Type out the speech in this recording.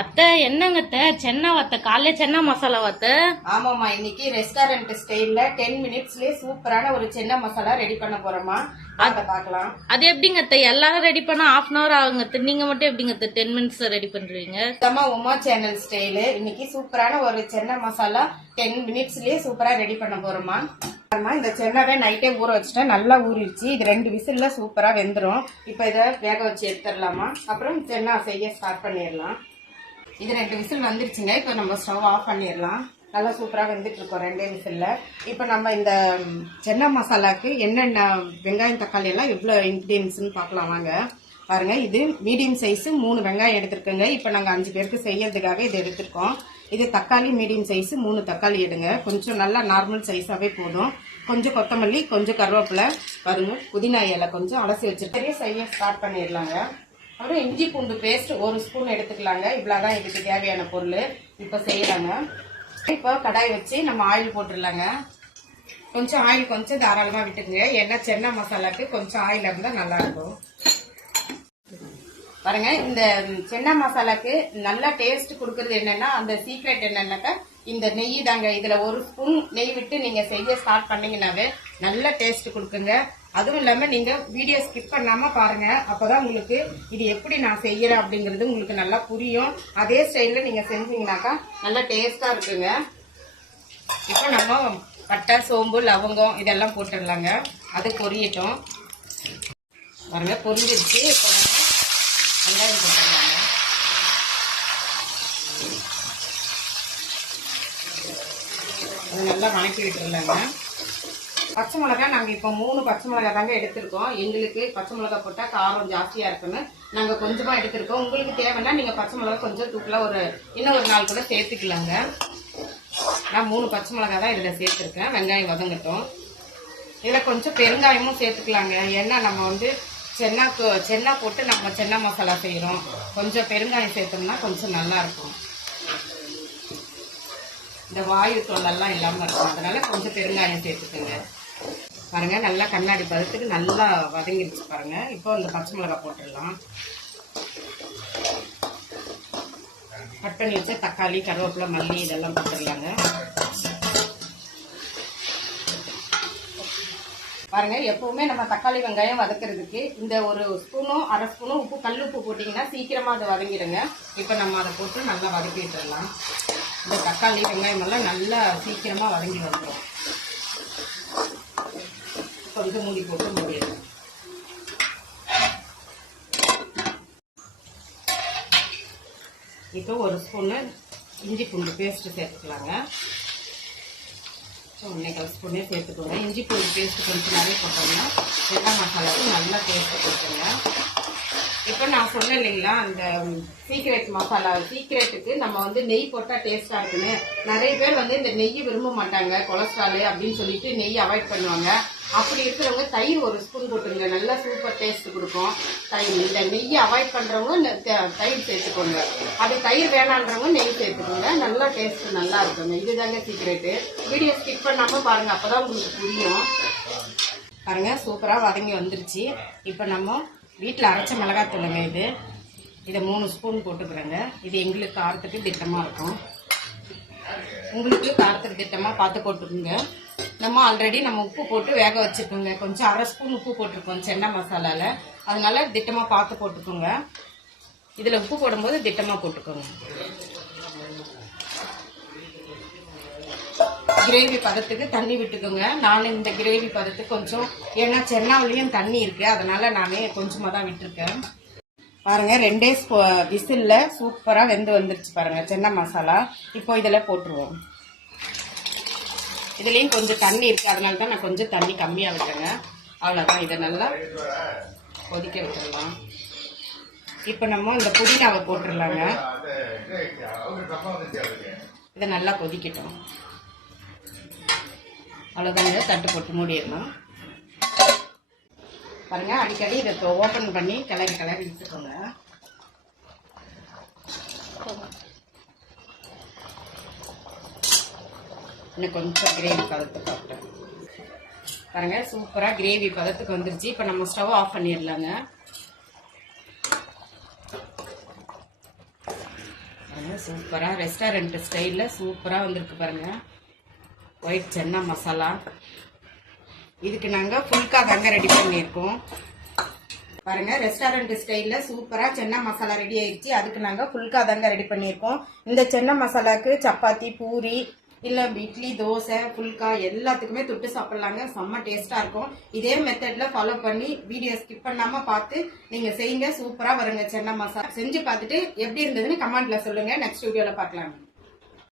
அத்தை என்னங்க அத்தை சென்னா வத்த காலைல சென்னா மசாலா வத்த. ஆமாமா, இன்னைக்கு ரெஸ்டாரண்ட் ஸ்டைல்ல 10 மினிட்ஸ்லயே சூப்பரான ஒரு சென்னா மசாலா ரெடி பண்ண போறோமா. அத பார்க்கலாம். அது எப்படிங்க அத்தை எல்லாரும் ரெடி பண்ணா 1/2 hour ஆகுங்க அத்தை, நீங்க மட்டும் எப்படிங்க அத்தை 10 minutes ரெடி பண்றீங்க? உமா சேனல் ஸ்டைலு இன்னைக்கு சூப்பரான ஒரு சென்னா மசாலா 10 மினிட்ஸ்லயே சூப்பரா ரெடி பண்ண போறோமா. இந்த சென்னாவே நைட்டே ஊற வச்சுட்டா நல்லா ஊறிடுச்சு. இது 2 விசில்ல சூப்பரா வெந்துடும். இப்ப இதை வேக வச்சு எடுத்துடலாமா. அப்புறம் சென்னா செய்ய ஸ்டார்ட் பண்ணிடலாம். இது 2 விசில் வந்துருச்சுங்க. இப்ப நம்ம ஸ்டவ் ஆஃப் பண்ணிடலாம். நல்லா சூப்பரா வெந்துட்டு இருக்கோம் 2 விசில்ல. இப்ப நம்ம இந்த சென்னா மசாலாக்கு என்னென்ன வெங்காயம் தக்காளி எல்லாம் எவ்வளவு இன்கிரீடியன்ஸ்னு பார்க்கலாம் வாங்க. பாருங்க, இது மீடியம் சைஸ் 3 வெங்காயம் எடுத்திருக்கோங்க. இப்ப நாங்க 5 பேருக்கு செய்யறதுக்காக இது எடுத்திருக்கோம். இது தக்காளி மீடியம் சைஸ் 3 தக்காளி எடுங்க. கொஞ்சம் நல்லா நார்மல் சைஸாவே போதும். கொஞ்சம் கொத்தமல்லி, கொஞ்சம் கருவேப்பிலை, பாருங்க புதினா இலை கொஞ்சம் அலசி வச்சிருக்கேன். செய்ய ஸ்டார்ட் பண்ணிடலாங்க. அப்புறம் இஞ்சி பூண்டு பேஸ்ட் 1 ஸ்பூன் எடுத்துக்கலாங்க. இவ்வளவுதான் இதுக்கு தேவையான பொருள். இப்ப செய்யலாங்க. இப்போ கடாய் வச்சு நம்ம ஆயில் போட்டுடலாங்க. கொஞ்சம் ஆயில் கொஞ்சம் தாராளமா விட்டுக்குங்க. ஏன்னா சென்னா மசாலாக்கு கொஞ்சம் ஆயில் இருந்தா நல்லா இருக்கும். பாருங்க, இந்த சென்னா மசாலாக்கு நல்லா டேஸ்ட் கொடுக்கறது என்னன்னா, அந்த சீக்ரெட் என்னன்னாக்கா இந்த நெய் தாங்க. இதுல 1 ஸ்பூன் நெய் விட்டு நீங்க செய்ய ஸ்டார்ட் பண்ணீங்கன்னாவே நல்ல டேஸ்ட் கொடுக்குங்க. அதுவும் இல்லாம நீங்க வீடியோ ஸ்கிப் பண்ணாம பாருங்க. அப்பதான் உங்களுக்கு இது எப்படி நான் செய்யறேன் அப்படிங்கறது உங்களுக்கு நல்லா புரியும். அதே ஸ்டைல்ல நீங்க செஞ்சீங்கன்னாக்கா நல்லா டேஸ்டா இருக்குங்க. இப்ப நம்ம பட்டை, சோம்பு, லவங்கம் இதெல்லாம் போட்டுடலாங்க. அது பொரியட்டும். பாருங்க பொரிஞ்சிருச்சு. இப்போ வெங்காயம் போட்டுடலாங்க. அது நல்லா வணக்கி விட்டுடலாங்க. பச்சை மிளகாய் நாங்க இப்ப 3 பச்சை மிளகாய் தாங்க எடுத்திருக்கோம். எங்களுக்கு பச்சை மிளகாய் போட்டா காரம் ஜாஸ்தியா இருக்குன்னு நாங்க கொஞ்சமா எடுத்திருக்கோம். உங்களுக்கு தேவைன்னா நீங்க பச்சை மிளகாய் கொஞ்சம் தூக்கல இன்னும் ஒரு 4 கூட சேர்த்துக்கலாங்க. நான் 3 பச்சை மிளகாய் தான் இதுல சேர்த்திருக்கேன். வெங்காயம் வதங்கட்டும். இதுல கொஞ்சம் பெருங்காயமும் சேர்த்துக்கலாங்க. ஏன்னா நம்ம சென்னா போட்டு நம்ம சென்னா மசாலா செய்யறோம். கொஞ்சம் பெருங்காயம் சேர்த்தோம்னா கொஞ்சம் நல்லா இருக்கும். இந்த வாயு தொல்லெல்லாம் இல்லாம இருக்கும். அதனால கொஞ்சம் பெருங்காயம் சேர்த்துக்கோங்க. பாருங்க, நல்லா கண்ணாடி பதத்துக்கு நல்லா வதங்கிடுச்சு பாருங்க. இப்போ இந்த பச்சை மிளகாய் போட்டுடலாம். கட் பண்ணி வச்ச தக்காளி, கருவேப்பிலை, மல்லி இதெல்லாம் போட்டுடலாங்க. பாருங்க, எப்பவுமே நம்ம தக்காளி வெங்காயம் வதக்கிறதுக்கு இந்த 1 ஸ்பூனும் 1/2 ஸ்பூனும் உப்பு, கல் உப்பு போட்டீங்கன்னா சீக்கிரமா அதை வதங்கிடுங்க. இப்ப நம்ம அதை போட்டு நல்லா வதக்கி விட்டுடலாம். இந்த தக்காளி வெங்காயம் எல்லாம் நல்லா சீக்கிரமா வதங்கி வந்துடும். கொஞ்சம் மூடி போட்டு மூடிடலாம். இப்போ 1 ஸ்பூனு இஞ்சி பூண்டு பேஸ்ட் சேர்த்துக்கலாங்க. 1/4 ஸ்பூனே சேர்த்துக்கோங்க. இஞ்சி பூண்டு பேஸ்ட் கொஞ்சம் நிறைய போட்டோம்னா சென்னா மசாலாவுக்கு நல்லா டேஸ்ட் கொடுக்குங்க. இப்போ நான் சொன்னேன் இல்லைங்களா, அந்த சீக்ரெட் மசாலா சீக்ரெட்டுக்கு நம்ம நெய் போட்டா டேஸ்டா இருக்குன்னு. நிறைய பேர் இந்த நெய் விரும்ப மாட்டாங்க, கொலஸ்ட்ரால் அப்படின்னு சொல்லிட்டு நெய் அவாய்ட் பண்ணுவாங்க. அப்படி இருக்கிறவங்க தயிர் 1 ஸ்பூன் போட்டுங்க. நல்லா சூப்பர் டேஸ்ட் கொடுக்கும் தயிர். இந்த நெய்யை அவாய்ட் பண்றவங்க தயிர் சேர்த்துக்கோங்க. அது தயிர் வேணான்றவங்க நெய் சேர்த்துக்கோங்க. நல்லா டேஸ்ட் நல்லா இருக்குங்க. இதுதாங்க சீக்ரெட்டு. வீடியோ ஸ்கிப் பண்ணாம பாருங்க, அப்பதான் உங்களுக்கு புரியும். பாருங்க, சூப்பரா வதங்கி வந்துருச்சு. இப்ப நம்ம வீட்டில் அரைச்ச மிளகாத்தூளுங்க. இதை 3 ஸ்பூன் போட்டுக்கிறேங்க. இது எங்களுக்கு காரத்துக்கு திட்டமா இருக்கும். உங்களுக்கு காரத்துக்கு திட்டமா பார்த்து போட்டுக்கோங்க. நம்ம ஆல்ரெடி உப்பு போட்டு வேக வச்சுக்கோங்க. கொஞ்சம் 1/2 ஸ்பூன் உப்பு போட்டிருக்கோம் சென்னா மசாலால. அதனால திட்டமா பார்த்து போட்டுக்கோங்க. இதுல உப்பு போடும்போது திட்டமா போட்டுக்கோங்க. கிரேவி பதத்துக்கு தண்ணி விட்டுக்கோங்க. நான் இந்த கிரேவி பதத்துக்கு கொஞ்சம், ஏன்னா சென்னாவிலையும் தண்ணி இருக்கு, அதனால நானே கொஞ்சமா தான் விட்டுருக்கேன். பாருங்க, 2 விசில்ல சூப்பரா வெந்து வந்துருச்சு பாருங்க சென்னா மசாலா. இப்போ இதுல போட்டுருவோம். இதுலயும் கொஞ்சம் தண்ணி இருக்கு, அதனால தான் நான் கொஞ்சம் தண்ணி கம்மியா விட்டுறேங்க. அவ்வளவுதான். இதை நல்லா கொதிக்க விட்டுடலாம். இப்ப நம்ம இந்த புதினாவை போட்டுடலாங்க. இதை நல்லா கொதிக்கட்டும். அவ்வளவுதாங்க. தட்டு போட்டு மூடிடலாம். பாருங்க, அடிக்கடி இதை ஓபன் பண்ணி கிளறி விட்டுக்கோங்க. இன்னும் கொஞ்சம் கிரேவி பதத்துக்கு சாப்பிட்டேன். பாருங்க, சூப்பரா கிரேவி பதத்துக்கு வந்துருச்சு. இப்ப நம்ம ஸ்டவ் ஆஃப் பண்ணிடலாங்க. சூப்பரா ரெஸ்டாரண்ட் ஸ்டைல்ல சூப்பரா வந்திருக்கு பாருங்க. ஒயிட் சென்னா மசாலா. இதுக்கு நாங்க ஃபுல்கா தாங்க ரெடி பண்ணியிருக்கோம். பாருங்க ரெஸ்டாரண்ட் ஸ்டைல்ல சூப்பரா சென்னா மசாலா ரெடி ஆயிடுச்சு. அதுக்கு நாங்க ஃபுல்கா தாங்க ரெடி பண்ணியிருக்கோம். இந்த சென்னா மசாலாக்கு சப்பாத்தி, பூரி, இல்ல இட்லி, தோசை, ஃபுல்கா எல்லாத்துக்குமே தொட்டு சாப்பிடலாங்க. செம்ம டேஸ்டா இருக்கும். இதே மெத்தட்ல ஃபாலோ பண்ணி வீடியோ ஸ்கிப் பண்ணாம பார்த்து நீங்க செய்யுங்க. சூப்பரா வருங்க சென்னா மசாலா. செஞ்சு பார்த்துட்டு எப்படி இருந்ததுன்னு கமெண்ட்ல சொல்லுங்க. நெக்ஸ்ட் வீடியோல பார்க்கலாம்.